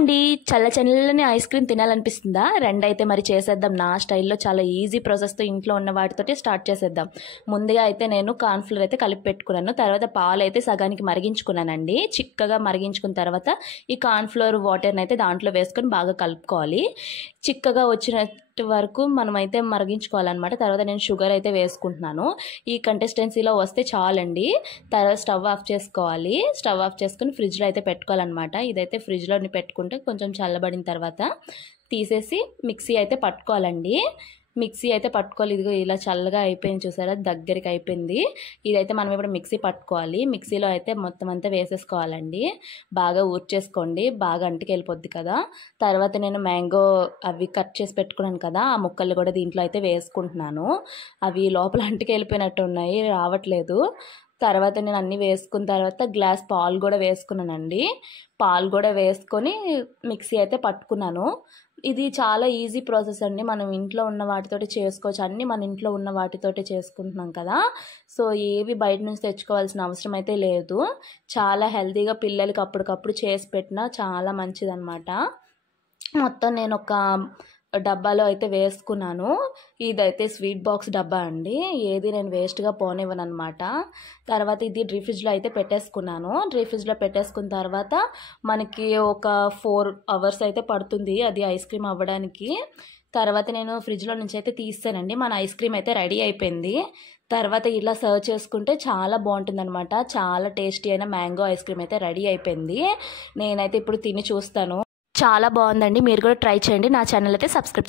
అండి, చల్లచల్లని ice cream తినాలనిపిస్తుందా? రెండైతే మరి చేసేద్దాం నా స్టైల్లో. చాలా ఈజీ ప్రాసెస్తో ఇంట్లో ఉన్న వాటితోటి స్టార్ట్ చేసేద్దాం. ముందుగా అయితే నేను కార్న్ఫ్లోర్ అయితే కలిపి పెట్టుకున్నాను. తర్వాత పాలు అయితే సగానికి మరిగించుకున్నానండి. చిక్కగా మరిగించుకున్న తర్వాత ఈ కార్న్ఫ్లోర్ వాటర్ని అయితే దాంట్లో వేసుకొని బాగా కలుపుకోవాలి. చిక్కగా వచ్చిన వరకు మనమైతే మరిగించుకోవాలన్నమాట. తర్వాత నేను షుగర్ అయితే వేసుకుంటున్నాను. ఈ కంటెస్టెన్సీలో వస్తే చాలండి. తర్వాత స్టవ్ ఆఫ్ చేసుకోవాలి. స్టవ్ ఆఫ్ చేసుకుని ఫ్రిడ్జ్లో అయితే పెట్టుకోవాలన్నమాట. ఇదైతే ఫ్రిడ్జ్లో పెట్టుకుంటే కొంచెం చల్లబడిన తర్వాత తీసేసి మిక్సీ అయితే పట్టుకోవాలండి. మిక్సీ అయితే పట్టుకోవాలి. ఇదిగో ఇలా చల్లగా అయిపోయింది చూసారా, దగ్గరికి అయిపోయింది. ఇదైతే మనం ఇప్పుడు మిక్సీ పట్టుకోవాలి. మిక్సీలో అయితే మొత్తం అంతా వేసేసుకోవాలండి. బాగా ఊర్చేసుకోండి, బాగా అంటికి వెళ్ళిపోద్ది కదా. తర్వాత నేను మ్యాంగో అవి కట్ చేసి పెట్టుకున్నాను కదా, ఆ ముక్కలు కూడా దీంట్లో అయితే వేసుకుంటున్నాను. అవి లోపల అంటికి వెళ్ళిపోయినట్టు ఉన్నాయి, రావట్లేదు. తర్వాత నేను అన్నీ వేసుకున్న తర్వాత గ్లాస్ పాలు కూడా వేసుకున్నానండి. పాలు కూడా వేసుకొని మిక్సీ అయితే పట్టుకున్నాను. ఇది చాలా ఈజీ ప్రాసెస్ అండి. మనం ఇంట్లో ఉన్న వాటితోటి చేసుకోవచ్చు. అన్నీ మన ఇంట్లో ఉన్న వాటితోటి చేసుకుంటున్నాం కదా. సో ఏవి బయట నుంచి తెచ్చుకోవాల్సిన అవసరం అయితే లేదు. చాలా హెల్తీగా పిల్లలకి అప్పటికప్పుడు చేసి పెట్టినా చాలా మంచిదన్నమాట. మొత్తం నేను ఒక డబ్బాలో అయితే వేసుకున్నాను. ఇదైతే స్వీట్ బాక్స్ డబ్బా అండి. ఏది నేను వేస్ట్గా పోనివ్వను అనమాట. తర్వాత ఇది డ్రీ ఫ్రిడ్జ్లో అయితే పెట్టేసుకున్నాను. డ్రీ ఫ్రిడ్జ్లో పెట్టేసుకున్న తర్వాత మనకి ఒక 4 hours అయితే పడుతుంది అది ఐస్ క్రీమ్ అవ్వడానికి. తర్వాత నేను ఫ్రిడ్జ్లో నుంచి అయితే తీస్తానండి. మన ఐస్ క్రీమ్ అయితే రెడీ అయిపోయింది. తర్వాత ఇలా సర్వ్ చేసుకుంటే చాలా బాగుంటుంది అనమాట. చాలా టేస్టీ అయిన మ్యాంగో ఐస్ క్రీమ్ అయితే రెడీ అయిపోయింది. నేనైతే ఇప్పుడు తిని చూస్తాను. చాలా బాగుందండి. మీరు కూడా ట్రై చేయండి. నా ఛానల్ అయితే సబ్స్క్రైబ్ చేయండి.